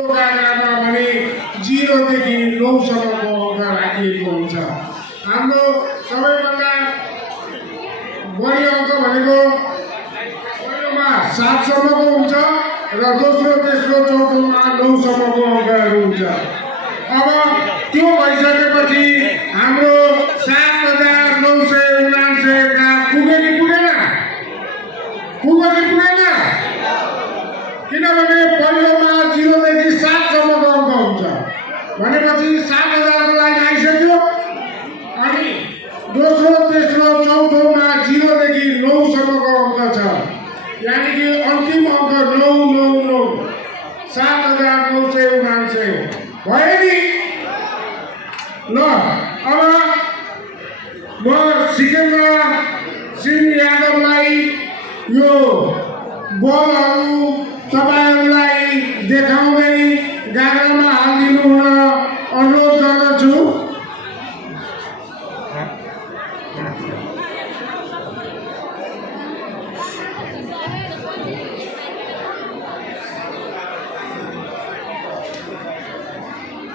भने 0 देखि 9 सम्मको अङ्क राखिएको हुन्छ। हाम्रो सबैभन्दा बढी अङ्क भनेको पहिलोमा 7 सम्मको हुन्छ र दोस्रो तेस्रो चौथोमा 9 सम्मको अङ्कहरू हुन्छ। अब त्यो भइसकेपछि हाम्रो 7,979 का पुग्यो कि पुगेन? पुग्यो कि पुगेन? किनभने पहिलोमा 0 देखि 7 सम्मको अङ्क हुन्छ भनेपछि 7,000 को लाइन आइसक्यो। अनि दोस्रो तेस्रो चौथोमा 0 देखि 9 सम्मको अङ्क छ, यानी कि अन्तिम अङ्क 999 7,979 भयो नि। ल अब म सिकेन्द्र सिंह यादवलाई यो बलहरू तपाईहरुलाई देखाउँदै गाग्रामा हालिदिनु हुन अनुरोध गर्दछु।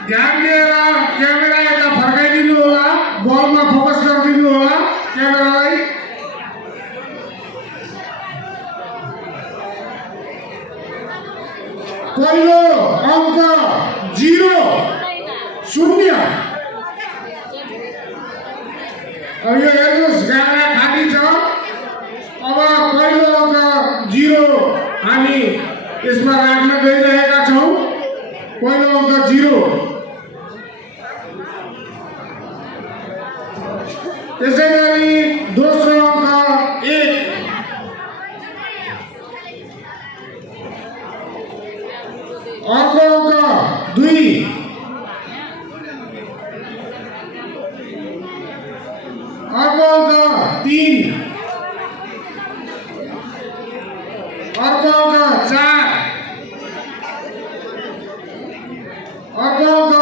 ध्यान दिएर क्यामेरा यता फर्काइदिनु होला, बलमा फोकस गरिदिनु होला क्यामेरालाई। पहिलो अङ्क 0 शून्य। अब यो हेर्नुहोस् गाग्रा खाली छ। अब पहिलो अङ्क 0 हामी यसमा राख्न गइरहेका छौँ। पहिलो अङ्क 0। त्यसै गरी दोस्रो अङ्क 1, अर्को अङ्क 2, अर्को अङ्क 3, अर्को अङ्क 4, अर्को अङ्क